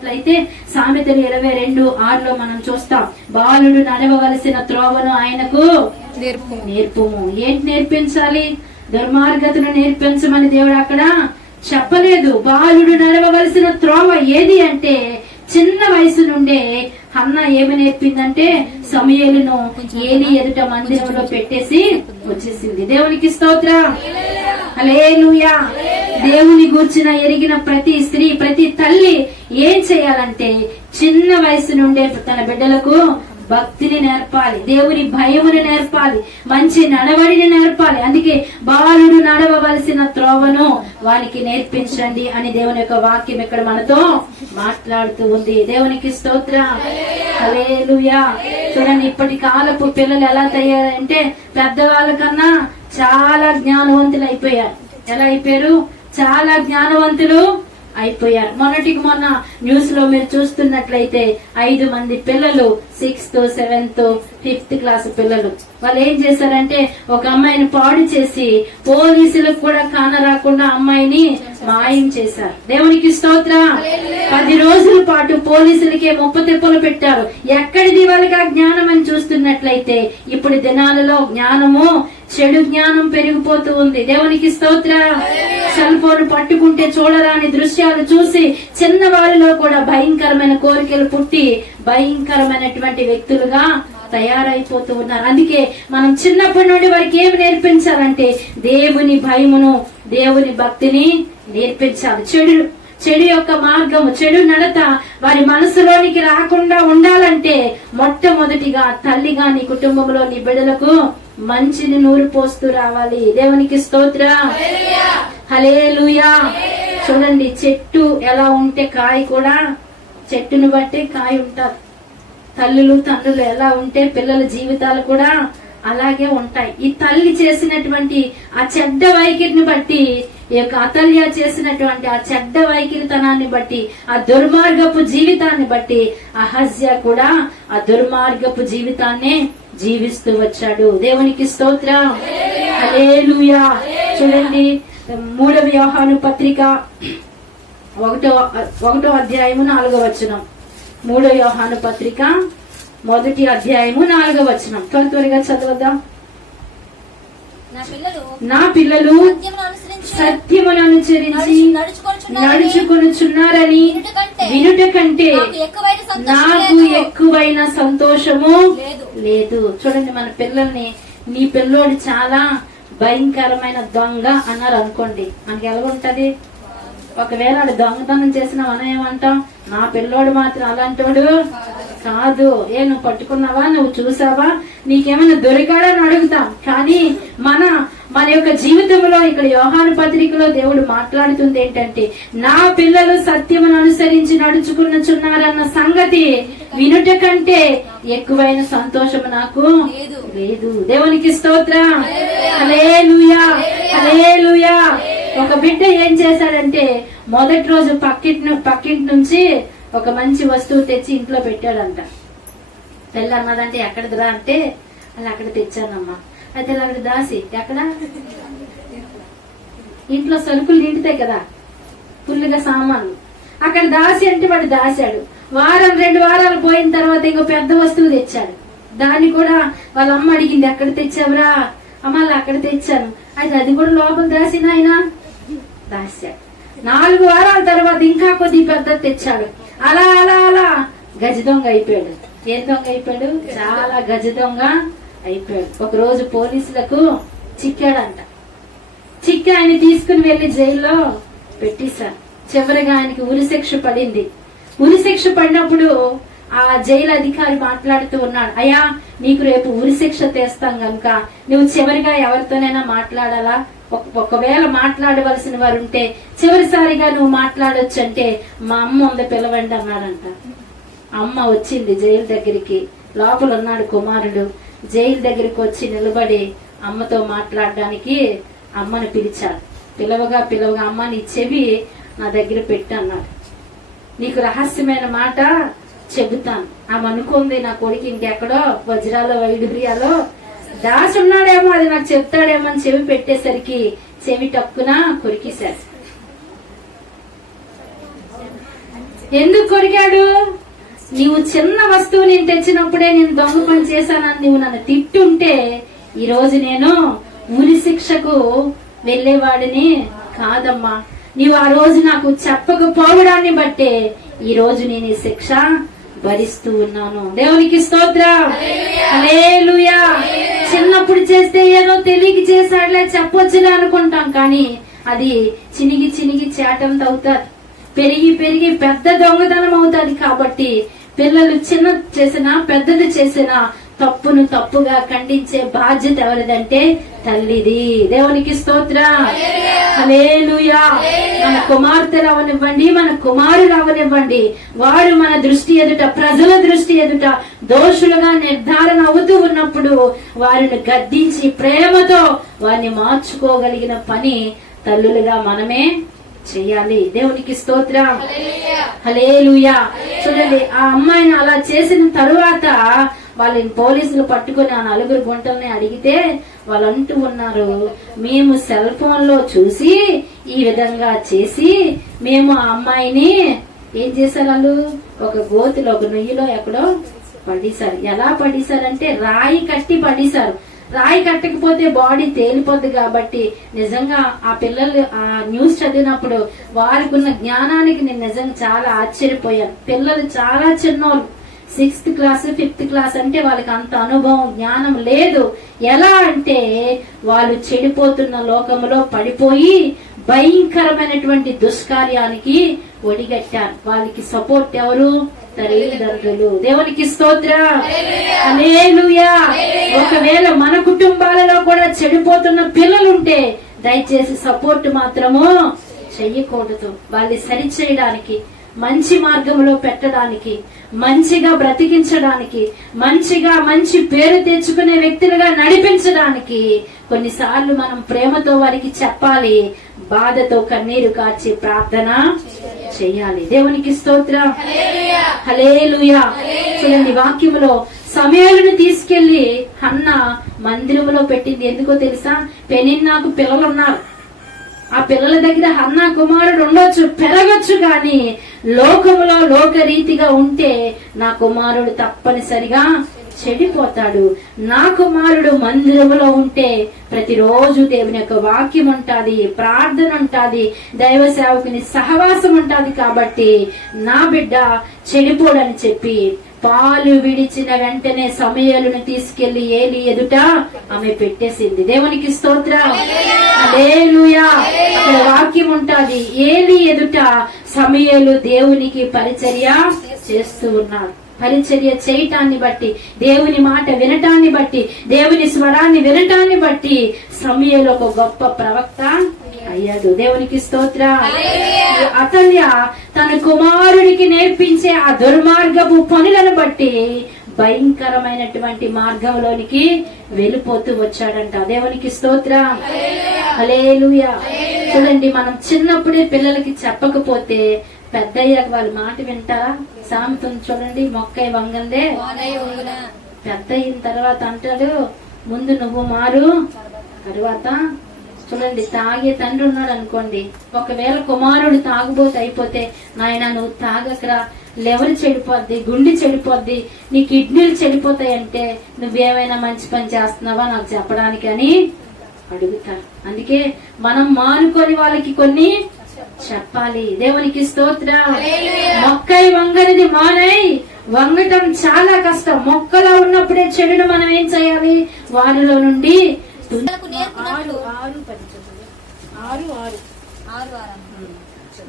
చూస్తున్నట్లయితే సామెతలు ఇరవై రెండు ఆరులో మనం చూస్తాం. బాలుడు నడవవలసిన త్రోవను ఆయనకు నేర్పు. నేర్పుము ఏంటి నేర్పించాలి? దుర్మార్గతను నేర్పించమని దేవుడు అక్కడ చెప్పలేదు. బాలుడు నడవవలసిన త్రోవ ఏది అంటే చిన్న వయసు నుండే అన్న ఏమి నేర్పిందంటే సమయలను ఏలి ఎదుట మందిరంలో పెట్టేసి వచ్చేసింది. దేవునికి స్తోత్రం. అలేనుయా దేవుని గూర్చిన ఎరిగిన ప్రతి స్త్రీ ప్రతి తల్లి ఏం చేయాలంటే చిన్న వయసు నుండే తన బిడ్డలకు భక్తిని నేర్పాలి దేవుని భయముని నేర్పాలి మంచి నడవడిని నేర్పాలి. అందుకే బాలుడు నడవవలసిన త్రోవను వానికి నేర్పించండి అని దేవుని యొక్క వాక్యం ఇక్కడ మనతో మాట్లాడుతూ ఉంది. దేవునికి స్తోత్ర. చూడండి ఇప్పటి కాలపు పిల్లలు ఎలా తయారంటే పెద్దవాళ్ళ కన్నా చాలా జ్ఞానవంతులు అయిపోయారు. ఎలా అయిపోయారు? చాలా జ్ఞానవంతులు అయిపోయారు. మొన్నటికి మొన్న న్యూస్లో మీరు చూస్తున్నట్లయితే ఐదు మంది పిల్లలు సిక్స్త్ సెవెంత్ ఫిఫ్త్ క్లాస్ పిల్లలు. వాళ్ళు ఏం చేశారంటే ఒక అమ్మాయిని పాడు చేసి పోలీసులకు కూడా కానరాకుండా అమ్మాయిని మాయం చేశారు. దేవునికి స్తోత్ర. పది రోజుల పాటు పోలీసులకే ముప్ప తిప్పలు పెట్టారు. ఎక్కడిది వాళ్ళకి ఆ జ్ఞానం అని చూస్తున్నట్లయితే ఇప్పుడు దినాలలో జ్ఞానము చెడు జ్ఞానం పెరిగిపోతూ ఉంది. దేవునికి స్తోత్ర. సెల్ ఫోన్ పట్టుకుంటే చూడరాని దృశ్యాలు చూసి చిన్న వారిలో కూడా భయంకరమైన కోరికలు పుట్టి భయంకరమైనటువంటి వ్యక్తులుగా తయారైపోతూ ఉన్నారు. అందుకే మనం చిన్నప్పటి నుండి వారికి ఏమి నేర్పించాలంటే దేవుని భయమును దేవుని భక్తిని నేర్పించాలి. చెడు చెడు యొక్క మార్గము చెడు నడత వారి మనసులోనికి రాకుండా ఉండాలంటే మొట్టమొదటిగా తల్లిగా నీ కుటుంబంలో నీ బిడ్డలకు మంచిని నూరు పోస్తూ రావాలి. దేవునికి స్తోత్ర. హలేలుయా చూడండి చెట్టు ఎలా ఉంటే కాయ కూడా చెట్టును బట్టి కాయ ఉంటారు. తల్లులు తండ్రులు ఎలా ఉంటే పిల్లల జీవితాలు కూడా అలాగే ఉంటాయి. ఈ తల్లి చేసినటువంటి ఆ చెడ్డ వైఖరిని బట్టి ఈ యొక్క అతల్య చేసినటువంటి ఆ చెడ్డ వైఖరితనాన్ని బట్టి ఆ దుర్మార్గపు జీవితాన్ని బట్టి అహజ్య కూడా ఆ దుర్మార్గపు జీవితాన్నే జీవిస్తూ వచ్చాడు. దేవునికి స్తోత్రం. చూడండి మూడవ వ్యవహాను పత్రిక ఒకటో ఒకటో అధ్యాయము నాలుగో వచనం. మూడో యోహాను పత్రిక మొదటి అధ్యాయము నాలుగో వచనం. త్వర త్వరగా చదవద్దాం. నా పిల్లలు సత్యమును అనుసరించి నడుచుకొనుచున్నారని వినుట కంటే నాకు. ఎక్కువైన సంతోషము లేదు. చూడండి మన పిల్లల్ని నీ పిల్లోడు చాలా భయంకరమైన దొంగ అన్నారు అనుకోండి. మనకి ఎలా ఒకవేళ వాడు దొంగతనం చేసిన మనం ఏమంటాం? నా పిల్లోడు మాత్రం అలాంటోడు కాదు. ఏ నువ్వు పట్టుకున్నావా? నువ్వు చూసావా? నీకేమైనా దొరికాడని అడుగుతాం. కానీ మన మన యొక్క జీవితంలో ఇక్కడ యోహాను పత్రికలో దేవుడు మాట్లాడుతుంది ఏంటంటే నా పిల్లలు సత్యమును అనుసరించి నడుచుకున్నచున్నారన్న సంగతి వినుట కంటే ఎక్కువైన సంతోషము నాకు లేదు. దేవునికి స్తోత్రం. ఒక బిడ్డ ఏం చేశాడంటే మొదటి రోజు పక్కింటి పక్కింటి నుంచి ఒక మంచి వస్తువు తెచ్చి ఇంట్లో పెట్టాడంట. పెళ్ళి అన్నదంటే ఎక్కడిదిరా అంటే అలా అక్కడ తెచ్చానమ్మా. అయితే ఇలా దాసి ఎక్కడ? ఇంట్లో సరుకులు నిండుతాయి కదా పుల్లిగా సామాన్లు. అక్కడ దాసి అంటే వాడు దాశాడు. వారం రెండు వారాలు పోయిన తర్వాత ఇంకో పెద్ద వస్తువు తెచ్చాడు. దాన్ని కూడా వాళ్ళ అమ్మ అడిగింది ఎక్కడ తెచ్చావురా? అమ్మ అక్కడ తెచ్చాను. అయితే అది కూడా లోపల దాసిన ఆయన దాశాడు. నాలుగు వారాల తర్వాత ఇంకా కొద్ది పెద్ద తెచ్చాడు. అలా అలా అలా. గజ దొంగ అయిపోయాడు. ఏం దొంగ అయిపోయాడు? చాలా గజ దొంగ. అయిపోయాడు. ఒకరోజు పోలీసులకు చిక్కాడంట. చిక్కి ఆయన తీసుకుని వెళ్ళి జైల్లో పెట్టేశారు. చివరిగా ఆయనకి ఉరిశిక్ష పడింది. ఉరిశిక్ష పడినప్పుడు ఆ జైలు అధికారి మాట్లాడుతూ ఉన్నాడు అయ్యా నీకు రేపు ఉరిశిక్ష తెస్తాం గనుక. నువ్వు చివరిగా ఎవరితోనైనా మాట్లాడాలా? ఒకవేళ మాట్లాడవలసిన వారు ఉంటే చివరిసారిగా నువ్వు మాట్లాడొచ్చు అంటే మా అమ్మ ఉంది పిలవండి అన్నాడంట. అమ్మ వచ్చింది జైలు దగ్గరికి. లోపల ఉన్నాడు కుమారుడు. జైలు దగ్గరికి వచ్చి నిలబడి అమ్మతో మాట్లాడడానికి అమ్మని పిలిచాడు. పిలవగా పిలవగా అమ్మ నీ చెవి నా దగ్గర పెట్టి అన్నాడు. నీకు రహస్యమైన మాట చెబుతాను. ఆమె అనుకుంది నా కొడుకు ఇంకెక్కడో వజ్రాలో వైడూర్యాలో దాసి ఉన్నాడేమో అది నాకు చెప్తాడేమో అని చెవి పెట్టేసరికి చెవి టక్కున కొరికేశాడు. ఎందుకు కొరికాడు? నీవు చిన్న వస్తువు నేను తెచ్చినప్పుడే నేను దొంగ పని చేశానని నువ్వు నన్ను తిట్టుంటే ఈ రోజు నేను ఉరి శిక్షకు వెళ్ళేవాడిని కాదమ్మా. నీవు ఆ రోజు నాకు చెప్పకపోవడాన్ని బట్టే ఈ రోజు నేను ఈ శిక్ష భరిస్తూ ఉన్నాను. దేవునికి స్తోత్రం. చిన్నప్పుడు చేస్తే ఏదో తెలియక చేశాడులే చెప్పొచ్చులే అనుకుంటాం కానీ అది చినిగి చినిగి చేటంత అవుతారు పెరిగి పెరిగి పెద్ద దొంగతనం అవుతుంది కాబట్టి పిల్లలు చిన్న చేసినా పెద్దది చేసినా తప్పును తప్పుగా ఖండించే బాధ్యత ఎవరిదంటే తల్లిది. దేవునికి స్తోత్ర. మన కుమార్తెలు అవనివ్వండి మన కుమారులు అవనివ్వండి వారు మన దృష్టి ఎదుట ప్రజల దృష్టి ఎదుట దోషులుగా నిర్ధారణ అవుతూ ఉన్నప్పుడు వారిని గద్దించి ప్రేమతో వారిని మార్చుకోగలిగిన పని తల్లులుగా మనమే చెయ్యాలి దేవునికి స్తోత్రం. హలేలుయా చూడండి ఆ అమ్మాయిని అలా చేసిన తరువాత వాళ్ళని పోలీసులు పట్టుకొని ఆ నలుగురు గుంటల్ని అడిగితే వాళ్ళు అంటూ ఉన్నారు మేము సెల్ ఫోన్లో చూసి ఈ విధంగా చేసి మేము ఆ అమ్మాయిని ఏం చేశారు వాళ్ళు? ఒక గోతిలో ఒక నొయ్యిలో ఎక్కడో పడేశారు. ఎలా పడేశారంటే రాయి కట్టి పడేశారు. రాయి కట్టకపోతే బాడీ తేలిపోద్ది కాబట్టి నిజంగా ఆ పిల్లలు ఆ న్యూస్ చదివినప్పుడు వారికి ఉన్న జ్ఞానానికి నేను నిజంగా చాలా ఆశ్చర్యపోయాను. పిల్లలు చాలా చిన్నోళ్ళు. సిక్స్త్ క్లాస్ ఫిఫ్త్ క్లాస్ అంటే వాళ్ళకి అంత అనుభవం జ్ఞానం లేదు. ఎలా అంటే వాళ్ళు చెడిపోతున్న లోకంలో పడిపోయి భయంకరమైనటువంటి దుష్కార్యానికి ఒడిగట్టారు. వాళ్ళకి సపోర్ట్ ఎవరు? తల్లిదండ్రులు. దేవునికి స్తోత్ర. ఒకవేళ మన కుటుంబాలలో కూడా చెడిపోతున్న పిల్లలుంటే దయచేసి సపోర్ట్ మాత్రము చెయ్యకూడదు. వాళ్ళని సరి చేయడానికి మంచి మార్గంలో పెట్టడానికి మంచిగా బ్రతికించడానికి మంచిగా మంచి పేరు తెచ్చుకునే వ్యక్తులుగా నడిపించడానికి కొన్నిసార్లు మనం ప్రేమతో వారికి చెప్పాలి. బాధతో కన్నీరు కాచి ప్రార్థన చేయాలి. దేవునికి స్తోత్రం. హలేలుయా చూడండి వాక్యములో సమయాలను తీసుకెళ్ళి అన్న మందిరములో పెట్టింది. ఎందుకో తెలుసా? పెనిన్నాకు పిల్లలు ఉన్నారు ఆ పిల్లల దగ్గర హన్నా కుమారుడు ఉండొచ్చు పెరగచ్చు కానీ లోకములో లోకరీతిగా ఉంటే నా కుమారుడు తప్పనిసరిగా చెడిపోతాడు. నా కుమారుడు మందిరములో ఉంటే ప్రతిరోజు దేవుని యొక్క వాక్యం ఉంటాది ప్రార్థన ఉంటాది దైవ సేవకుని సహవాసం ఉంటాది కాబట్టి నా బిడ్డ చెడిపోడని చెప్పి పాలు విడిచిన వెంటనే సమయాలను తీసుకెళ్ళి ఏలి ఎదుట ఆమె పెట్టేసింది. దేవునికి స్తోత్రం. అక్కడ వాక్యం ఉంటాది ఏలి ఎదుట సమయాలు దేవునికి పరిచర్య చేస్తూ ఉన్నారు. పరిచర్య చేయటాన్ని బట్టి దేవుని మాట వినటాన్ని బట్టి దేవుని స్వరాన్ని వినటాన్ని బట్టి సమయంలో ఒక గొప్ప ప్రవక్త అయ్యాడు. దేవునికి స్తోత్ర. అతల్య తన కుమారుడికి నేర్పించే ఆ దుర్మార్గపు పనులను బట్టి భయంకరమైనటువంటి మార్గంలోనికి వెళ్ళిపోతూ వచ్చాడంట. దేవునికి స్తోత్ర. హలేలుయా చూడండి మనం చిన్నప్పుడే పిల్లలకి చెప్పకపోతే పెద్దయ్యాక వాళ్ళ మాట వింటారా సామెతం చూడండి మొక్కై వంగందే. పెద్ద అయిన తర్వాత అంటాడు ముందు నువ్వు మారు తర్వాత చూడండి తాగే తండ్రి ఉన్నాడు అనుకోండి ఒకవేళ కుమారుడు తాగుబోతు అయిపోతే నాయన నువ్వు తాగకరా లెవర్ చెడిపోద్ది గుండె చెడిపోద్ది నీ కిడ్నీలు చెడిపోతాయి అంటే నువ్వేమైనా మంచి పని చేస్తున్నావా నాకు చెప్పడానికి అని అడుగుతారు అందుకే మనం మానుకొని వాళ్ళకి కొన్ని చెప్పాలి. దేవునికి స్తోత్ర మొక్కై వంగనిది మానై. వంగటం చాలా కష్టం. మొక్కలో ఉన్నప్పుడే చెడును మనం ఏం చేయాలి? వారిలో నుండి ఆరు. ఆరు. ఆరు ఆరు.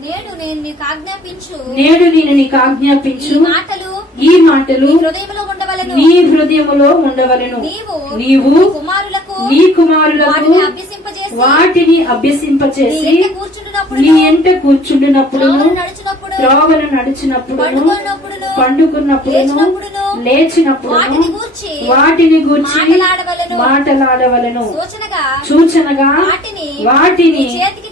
నేడు నేను నీకు ఆజ్ఞాపించు. నేడు నేను నీకు ఆజ్ఞాపించు. మాటలు ఈ మాటలు హృదయంలో ఉండవలను. నీ హృదయములో ఉండవలెను. నీవు నీవు కుమారులకు నీ కుమారులకు వాటిని అభ్యసింపచేసి నీ ఎంట కూర్చుండినప్పుడు త్రోవలు నడిచినప్పుడు పండుకున్నప్పుడు లేచినప్పుడు వాటిని గూర్చి మాటలాడవలెను. సూచనగా సూచనగా వాటిని వాటిని నీ చేతికి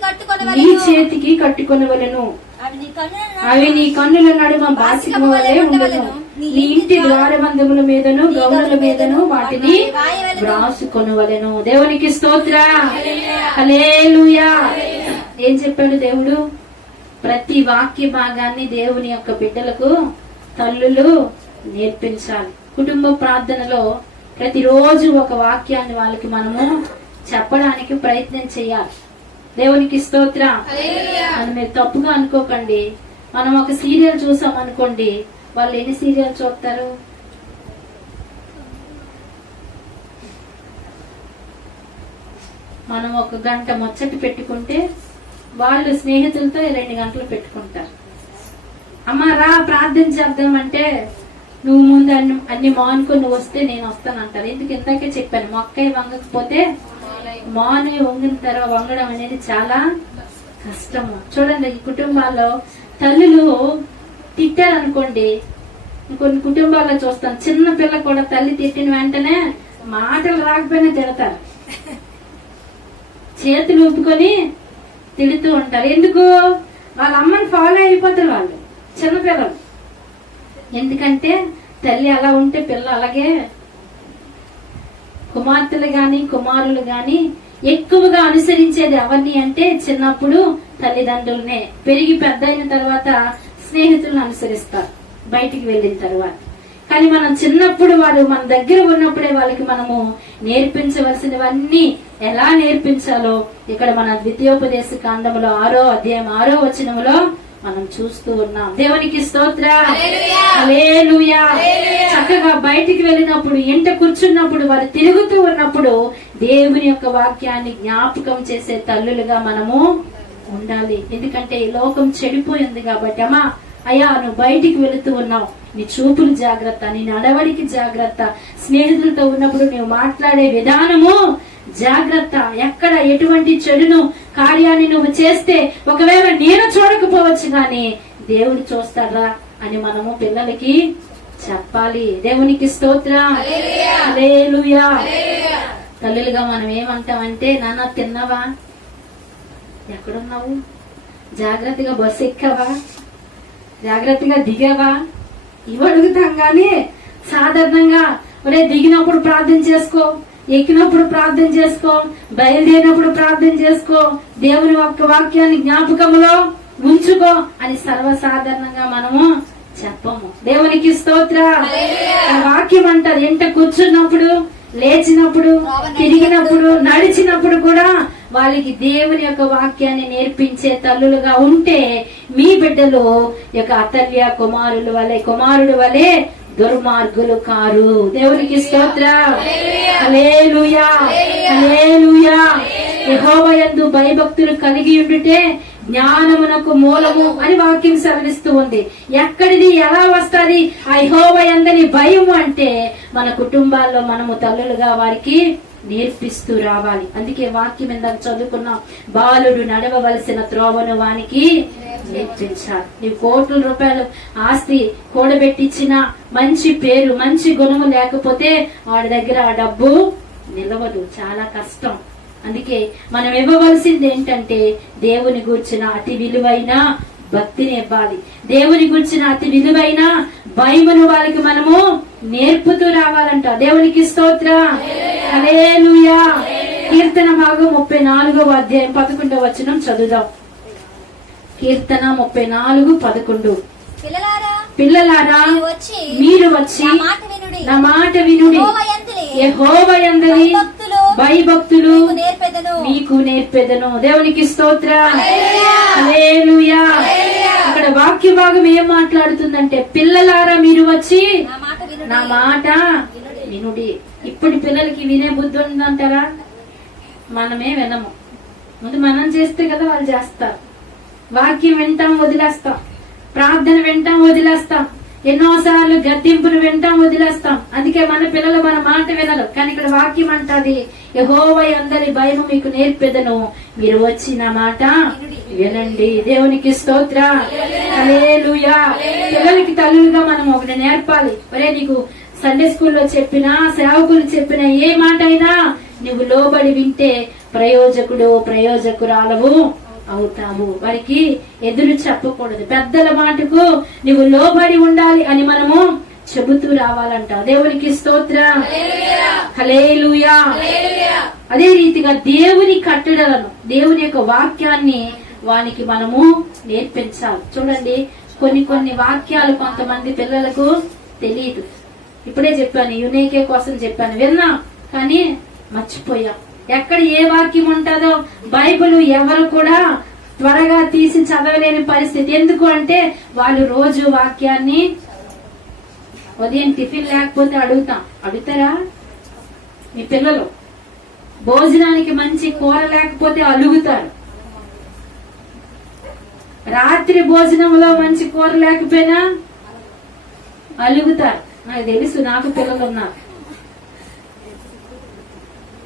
నీ కట్టుకొనవలెను. కట్టుకొనవలను అవి నీ కన్నుల నడుమ. బాసికము వలె ఉండవలను. నీ ఇంటి ద్వారబంధముల మీదను గౌనుల మీదను వాటిని వ్రాసుకొనవలెను. దేవునికి స్తోత్ర. హలేలుయా ఏం చెప్పాడు దేవుడు? ప్రతి వాక్య భాగాన్ని దేవుని యొక్క బిడ్డలకు తల్లులు నేర్పించాలి. కుటుంబ ప్రార్థనలో ప్రతిరోజు ఒక వాక్యాన్ని వాళ్ళకి మనము చెప్పడానికి ప్రయత్నం చేయాలి. దేవునికి స్తోత్ర. అని మీరు తప్పుగా అనుకోకండి. మనం ఒక సీరియల్ చూసాం అనుకోండి వాళ్ళు ఎన్ని సీరియల్ చూస్తారు? మనం ఒక గంట ముచ్చట పెట్టుకుంటే వాళ్ళు స్నేహితులతో రెండు గంటలు పెట్టుకుంటారు. అమ్మ రా ప్రార్థన చేద్దాం అంటే నువ్వు ముందు అన్ని అన్ని మానుకొని వస్తే నేను వస్తాను అంటారు ఎందుకు ఇందాకే చెప్పాను మొక్కయ్య వంగకపోతే మాను వంగిన తర్వాత వంగడం అనేది చాలా కష్టము. చూడండి ఈ కుటుంబాల్లో తల్లులు తిట్టారనుకోండి కొన్ని కుటుంబాల్లో చూస్తాం చిన్న పిల్ల కూడా తల్లి తిట్టిన వెంటనే మాటలు రాకపోయినా తిడతారు. చేతులు ఊపుకొని తిడుతూ ఉంటారు. ఎందుకు? వాళ్ళ అమ్మని ఫాలో అయిపోతారు వాళ్ళు చిన్నపిల్లలు ఎందుకంటే తల్లి అలా ఉంటే పిల్ల అలాగే కుమార్తెలు గాని కుమారులు గాని ఎక్కువగా అనుసరించేది ఎవరిని అంటే చిన్నప్పుడు తల్లిదండ్రులనే. పెరిగి పెద్ద అయిన తర్వాత స్నేహితులను అనుసరిస్తారు. బయటికి వెళ్ళిన తర్వాత. కానీ మనం చిన్నప్పుడు వారు మన దగ్గర ఉన్నప్పుడే వాళ్ళకి మనము నేర్పించవలసినవన్నీ ఎలా నేర్పించాలో ఇక్కడ మన ద్వితీయోపదేశ కాండములో ఆరో అధ్యాయం ఆరో వచనములో మనం చూస్తూ ఉన్నాం. దేవునికి స్తోత్ర. చక్కగా బయటికి వెళ్ళినప్పుడు ఇంట కూర్చున్నప్పుడు వారు తిరుగుతూ ఉన్నప్పుడు దేవుని యొక్క వాక్యాన్ని జ్ఞాపకం చేసే తల్లులుగా మనము ఉండాలి. ఎందుకంటే ఈ లోకం చెడిపోయింది కాబట్టి అమ్మా అయ్యా నువ్వు బయటికి వెళుతూ ఉన్నావు. నీ చూపులు జాగ్రత్త నీ నడవడికి జాగ్రత్త. స్నేహితులతో ఉన్నప్పుడు నువ్వు మాట్లాడే విధానము జాగ్రత్త. ఎక్కడ ఎటువంటి చెడును కార్యాన్ని నువ్వు చేస్తే ఒకవేళ నేను చూడకపోవచ్చు గాని దేవుడు చూస్తాడా అని మనము పిల్లలకి చెప్పాలి. దేవునికి స్తోత్రం. తల్లులుగా మనం ఏమంటామంటే నాన్న తిన్నావా? ఎక్కడున్నావు? జాగ్రత్తగా బస్సు ఎక్కావా? జాగ్రత్తగా దిగావా? ఇవి అడుగుతాం గాని సాధారణంగా ఒరే దిగినప్పుడు ప్రార్థన చేసుకో. ఎక్కినప్పుడు ప్రార్థన చేసుకో బయలుదేరినప్పుడు ప్రార్థన చేసుకో దేవుని యొక్క వాక్యాన్ని జ్ఞాపకములో ఉంచుకో అని సర్వసాధారణంగా మనము చెప్పము. దేవునికి స్తోత్ర. వాక్యం అంటారు ఎంట కూర్చున్నప్పుడు లేచినప్పుడు తిరిగినప్పుడు నడిచినప్పుడు. కూడా వాళ్ళకి దేవుని యొక్క వాక్యాన్ని నేర్పించే తల్లులుగా ఉంటే మీ బిడ్డలు యొక్క అతల్య కుమారుల వలె కుమారుడు వలె దుర్మార్గులు కారు. దేవునికి స్తోత్ర. యెహోవాయందు భయభక్తులు కలిగి ఉండుటే జ్ఞానమునకు మూలము అని వాక్యం సెలవిస్తూ ఉంది. ఎక్కడిది ఎలా వస్తది? ఆ యెహోవాయందని భయం అంటే మన కుటుంబాల్లో మనము తల్లులుగా వారికి నేర్పిస్తూ రావాలి. అందుకే వాక్యం ఇందాక చదువుకున్నాం. బాలుడు నడవవలసిన త్రోవను వానికి నీవు కోట్ల రూపాయలు ఆస్తి కూడబెట్టించిన మంచి పేరు మంచి గుణము లేకపోతే వాడి దగ్గర ఆ డబ్బు నిలవదు. చాలా కష్టం. అందుకే మనం ఇవ్వవలసింది ఏంటంటే దేవుని గూర్చిన అతి విలువైన భక్తిని ఇవ్వాలి. దేవుని గురించిన అతి విలువైన భయమును వాళ్ళకి మనము నేర్పుతూ రావాలంట. దేవునికి స్తోత్ర. కీర్తన భాగం ముప్పై నాలుగవ అధ్యాయం పదకొండవ వచనం చదువుదాం. కీర్తన ముప్పై నాలుగు పదకొండు. పిల్లలారా మీరు వచ్చి మీరు వచ్చి నా మాట వినుడి. భయభక్తులు మీకు నేర్పెదను. దేవునికి స్తోత్ర. అక్కడ వాక్య భాగం ఏం మాట్లాడుతుందంటే పిల్లలారా మీరు వచ్చి నా మాట వినుడి. నా మాట వినుడి. ఇప్పుడు పిల్లలకి వినే బుద్ధి ఉందంటారా? మనమే వినము. ముందు మనం చేస్తే కదా వాళ్ళు చేస్తారు. వాక్యం వింటాం వదిలేస్తాం. ప్రార్థన వింటాం వదిలేస్తాం. ఎన్నోసార్లు గద్దెంపులు వింటాం వదిలేస్తాం. అందుకే మన పిల్లలు మన మాట వినరు. కానీ ఇక్కడ వాక్యం అంటది యహోవై అందరి భయం మీకు నేర్పెదను. మీరు వచ్చిన మాట వినండి. దేవునికి స్తోత్ర. పిల్లలకి తల్లులుగా మనం ఒకటి నేర్పాలి. ఒరే నీకు సండే స్కూల్లో చెప్పినా సేవకులు చెప్పిన ఏ మాట అయినా నువ్వు లోబడి వింటే ప్రయోజకుడు ప్రయోజకురాలవు. అవుతాము వారికి ఎదురు చెప్పకూడదు. పెద్దల మాటకు నువ్వు లోబడి ఉండాలి అని మనము చెబుతూ రావాలంట. దేవునికి స్తోత్ర. హలేలుయా అదే రీతిగా దేవుని కట్టడలను దేవుని యొక్క వాక్యాన్ని వానికి మనము నేర్పించాలి. చూడండి కొన్ని కొన్ని వాక్యాలు కొంతమంది పిల్లలకు తెలియదు. ఇప్పుడే చెప్పాను యునేకే కోసం చెప్పాను. విన్నా కానీ మర్చిపోయాం. ఎక్కడ ఏ వాక్యం ఉంటుందో బైబిల్ ఎవరు కూడా త్వరగా తీసి చదవలేని పరిస్థితి. ఎందుకు అంటే వాళ్ళు రోజు వాక్యాన్ని ఉదయం టిఫిన్ లేకపోతే అడుగుతాం అడుగుతారా? మీ పిల్లలు భోజనానికి మంచి కూర లేకపోతే అలుగుతారు. రాత్రి భోజనంలో మంచి కూర లేకపోయినా అలుగుతారు. నాకు తెలుసు నాకు పిల్లలు ఉన్నారు.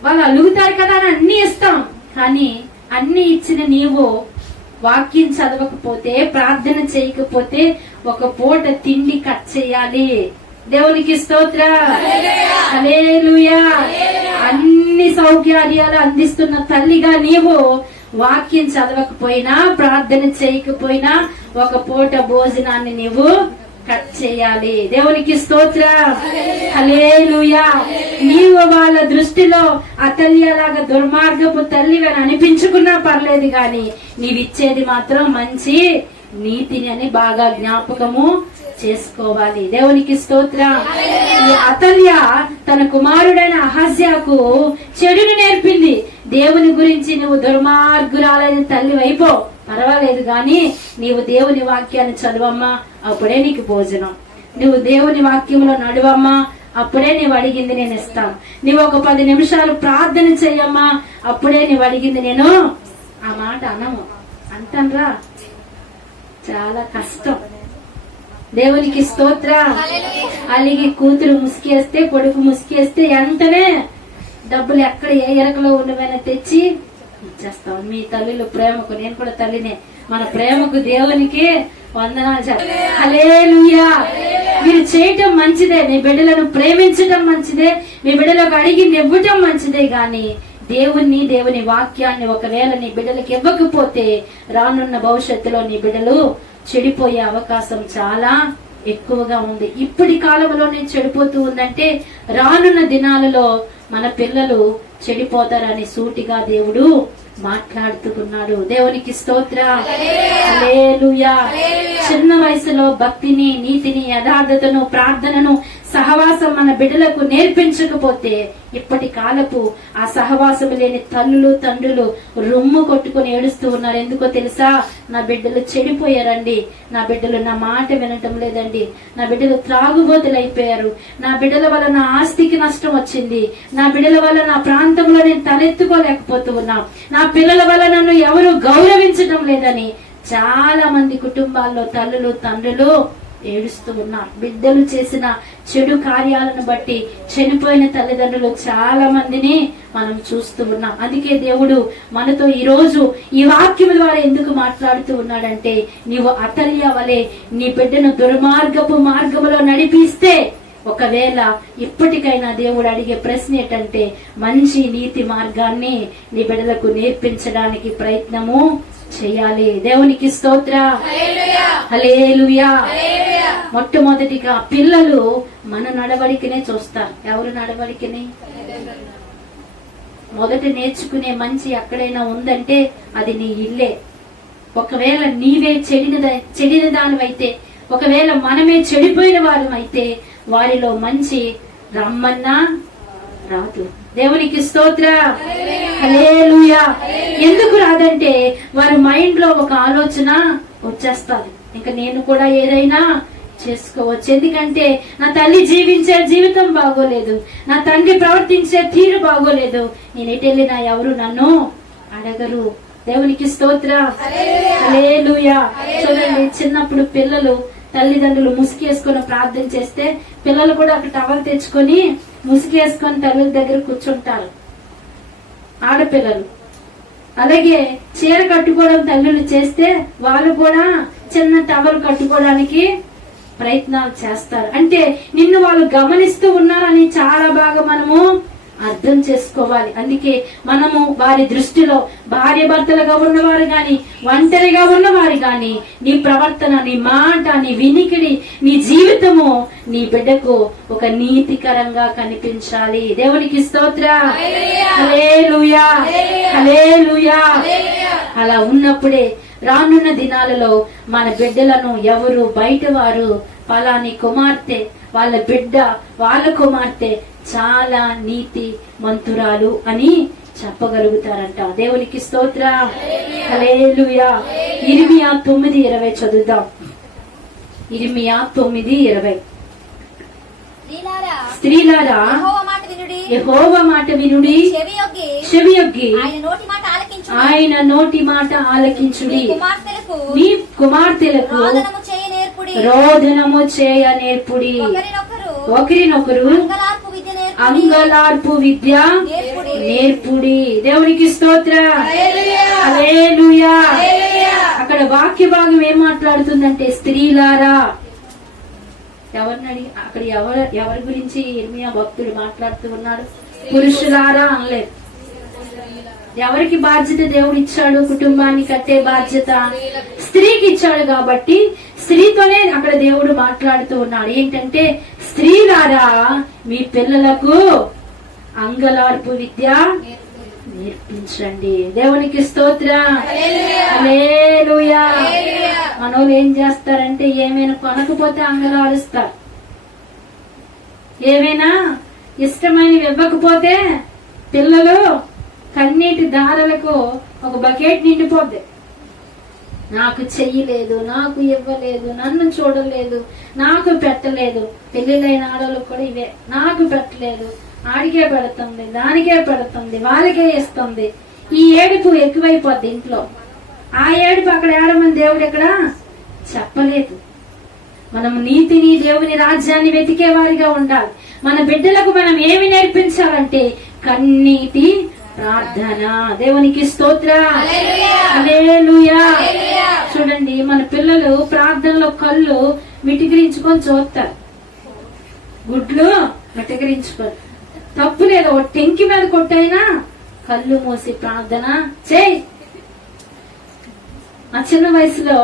వాళ్ళు అలుగుతారు కదా అని అన్ని ఇస్తాం. కానీ అన్ని ఇచ్చిన నీవు వాక్యం చదవకపోతే ప్రార్థన చేయకపోతే ఒక పూట తిండి కట్ చేయాలి. దేవునికి స్తోత్ర. అన్ని సౌకర్యాలు అందిస్తున్న తల్లిగా నీవు వాక్యం చదవకపోయినా ప్రార్థన చేయకపోయినా ఒక పూట భోజనాన్ని నీవు కట్ చేయాలి. దేవునికి స్తోత్ర. హలేలుయా నీవు వాళ్ళ దృష్టిలో అతల్యలాగా దుర్మార్గపు తల్లివని అనిపించుకున్నా పర్లేదు గాని నీవిచ్చేది మాత్రం మంచి నీతిని అని బాగా జ్ఞాపకము చేసుకోవాలి. దేవునికి స్తోత్ర. ఈ అతల్య తన కుమారుడైన అహస్యాకు చెడును నేర్పింది. దేవుని గురించి నువ్వు దుర్మార్గురాలైన తల్లి వైపో పర్వాలేదు కానీ నీవు దేవుని వాక్యాన్ని చదవమ్మా అప్పుడే నీకు భోజనం. నువ్వు దేవుని వాక్యంలో నడువమ్మా అప్పుడే నీవు అడిగింది నేను ఇస్తాను నీవు ఒక పది నిమిషాలు ప్రార్థన చెయ్యమ్మా అప్పుడే నీవు అడిగింది నేను ఆ మాట అనము. అంటన్రా? చాలా కష్టం. దేవునికి స్తోత్ర. అలిగి కూతురు ముసుకేస్తే కొడుకు ముసుకేస్తే వెంటనే డబ్బులు ఎక్కడ ఏ ఎరకలో ఉన్నవైనా తెచ్చి ఇచ్చేస్తాం. మీ తల్లిలు ప్రేమకు నేను కూడా తల్లినే. మన ప్రేమకు దేవునికి వందనాలు హలేలుయా మీరు చేయటం మంచిదే మీ బిడ్డలను ప్రేమించటం మంచిదే మీ బిడ్డలకు అడిగి ఇవ్వటం మంచిదే గాని దేవుణ్ణి దేవుని వాక్యాన్ని ఒకవేళ నీ బిడ్డలకు ఇవ్వకపోతే రానున్న భవిష్యత్తులో నీ బిడ్డలు చెడిపోయే అవకాశం చాలా ఎక్కువగా ఉంది. ఇప్పటి కాలంలోనే చెడిపోతూ ఉందంటే రానున్న దినాలలో మన పిల్లలు చెడిపోతారని సూటిగా దేవుడు మాట్లాడుతున్నాడు. దేవునికి స్తోత్ర. చిన్న వయసులో భక్తిని నీతిని యథార్థతను ప్రార్థనను సహవాసం మన బిడ్డలకు నేర్పించకపోతే ఇప్పటి కాలపు ఆ సహవాసం లేని తల్లులు తండ్రులు రొమ్ము కొట్టుకుని ఏడుస్తూ ఉన్నారు. ఎందుకో తెలుసా? నా బిడ్డలు చెడిపోయారండి. నా బిడ్డలు నా మాట వినటం లేదండి. నా బిడ్డలు త్రాగుబోతులు అయిపోయారు. నా బిడ్డల వల్ల నా ఆస్తికి నష్టం వచ్చింది. నా బిడ్డల వల్ల నా ప్రాంతంలో నేను తలెత్తుకోలేకపోతూ ఉన్నా నా పిల్లల వల్ల నన్ను ఎవరు గౌరవించడం లేదని చాలా మంది కుటుంబాల్లో తల్లులు తండ్రులు ఏడుస్తూ ఉన్నారు. బిడ్డలు చేసిన చెడు కార్యాలను బట్టి చనిపోయిన తల్లిదండ్రులు చాలా మందిని మనం చూస్తూ ఉన్నాం. అందుకే దేవుడు మనతో ఈ రోజు ఈ వాక్యం ద్వారా ఎందుకు మాట్లాడుతూ ఉన్నాడంటే నీవు అతల్య వలె నీ బిడ్డను దుర్మార్గపు మార్గంలో నడిపిస్తే ఒకవేళ ఇప్పటికైనా దేవుడు అడిగే ప్రశ్న ఏంటంటే మంచి నీతి మార్గాన్ని నీ బిడ్డలకు నేర్పించడానికి ప్రయత్నము చేయాలి. దేవునికి స్తోత్ర. హలేలుయా మొట్టమొదటిగా పిల్లలు మన నడవడికనే చూస్తారు. ఎవరు నడవడికని? మొదట నేర్చుకునే మంచి ఎక్కడైనా ఉందంటే అది నీ ఇల్లే. ఒకవేళ నీవే చెడిన చెడిన దానివైతే ఒకవేళ మనమే చెడిపోయిన వారం అయితే వారిలో మంచి రమ్మన్నా రాదు దేవునికి స్తోత్ర. ఎందుకు రాదంటే వారి మైండ్లో ఒక ఆలోచన వచ్చేస్తుంది. ఇంకా నేను కూడా ఏదైనా చేసుకోవచ్చు. ఎందుకంటే నా తల్లి జీవించే జీవితం బాగోలేదు. నా తండ్రి ప్రవర్తించే తీరు బాగోలేదు. నేను ఎటు వెళ్ళినా ఎవరు నన్ను అడగరు. దేవునికి స్తోత్ర. చూడండి చిన్నప్పుడు పిల్లలు తల్లిదండ్రులు ముసుగేసుకొని ప్రార్థన చేస్తే పిల్లలు కూడా ఒక టవల్ తెచ్చుకొని ముసుగేసుకొని తల్లుల దగ్గర కూర్చుంటారు. ఆడపిల్లలు. అలాగే చీర కట్టుకోవడం తల్లులు చేస్తే వాళ్ళు కూడా చిన్న టవల్ కట్టుకోవడానికి ప్రయత్నాలు చేస్తారు. అంటే నిన్ను వాళ్ళు గమనిస్తూ ఉన్నారని చాలా బాగా మనము అర్థం చేసుకోవాలి. అందుకే మనము వారి దృష్టిలో భార్య భర్తలుగా ఉన్నవారు గాని ఒంటరిగా ఉన్నవారు గాని నీ ప్రవర్తన నీ మాట నీ వినికిడి నీ జీవితము నీ బిడ్డకు ఒక నీతికరంగా కనిపించాలి. దేవునికి స్తోత్ర. అలా ఉన్నప్పుడే రానున్న దినాలలో మన బిడ్డలను ఎవరు బయట వారు పలాని కుమార్తె వాళ్ళ బిడ్డ వాళ్ళ కుమార్తె చాలా నీతి మంతురాలు అని చెప్పగలుగుతారంట. దేవునికి స్తోత్ర. హల్లెలూయా. ఇరిమియా తొమ్మిది ఇరవై చదువుదాం. ఇరిమియా తొమ్మిది ఇరవై. స్త్రీలారా యెహోవా మాట వినుడి. చెవియొగ్గి చెవియొగ్గి ఆయన నోటి మాట ఆలకించు ఆయన నోటి మాట ఆలకించుడి. నీ కుమార్తెలకు రోదనము చేయ నేర్పుడి ఒకరినొకరు అంగలార్పు విద్య నేర్పుడి. దేవునికి స్తోత్ర. అక్కడ వాక్య భాగం ఏం మాట్లాడుతుందంటే స్త్రీలారా. ఎవరిని అడిగి అక్కడ ఎవరు ఎవరి గురించి ఇర్మియా భక్తుడు మాట్లాడుతూ ఉన్నాడు? పురుషులారా అనలేదు ఎవరికి బాధ్యత దేవుడు ఇచ్చాడు కుటుంబాన్ని కట్టే బాధ్యత. స్త్రీకి ఇచ్చాడు కాబట్టి స్త్రీతోనే అక్కడ దేవుడు మాట్లాడుతూ ఉన్నాడు. ఏంటంటే స్త్రీలారా మీ పిల్లలకు అంగలార్పు విద్య నేర్పించండి. దేవునికి స్తోత్ర. మనోళ్ళు ఏం చేస్తారంటే ఏమైనా కొనకపోతే అంగలారుస్తారు. ఏమైనా ఇష్టమైనవి ఇవ్వకపోతే పిల్లలు కన్నీటి దారలకు ఒక బకెట్ నిండిపోద్ది. నాకు చెయ్యలేదు నాకు ఇవ్వలేదు నన్ను చూడలేదు నాకు పెట్టలేదు. పెళ్ళిళ్ళైన ఆడవాళ్ళకు కూడా ఇవే. నాకు పెట్టలేదు. ఆడికే పెడుతుంది దానికే పెడుతుంది వాళ్ళకే ఇస్తుంది. ఈ ఏడుపు ఎక్కువైపోద్ది ఇంట్లో. ఆ ఏడుపు అక్కడ ఏడమని దేవుడు ఎక్కడ? చెప్పలేదు. మనం నీతిని దేవుని రాజ్యాన్ని వెతికే వారిగా ఉండాలి. మన బిడ్డలకు మనం ఏమి నేర్పించాలంటే కన్నీటి ప్రార్థన. దేవునికి స్తోత్ర. చూడండి మన పిల్లలు ప్రార్థనలో కళ్ళు మిటికిరించుకొని చూస్తారు. గుడ్లు మిటికిరించుకొని. తప్పు లేదు ఒక టెంకి మీద కొట్టైనా కళ్ళు మూసి ప్రార్థన చేయి. ఆ చిన్న వయసులో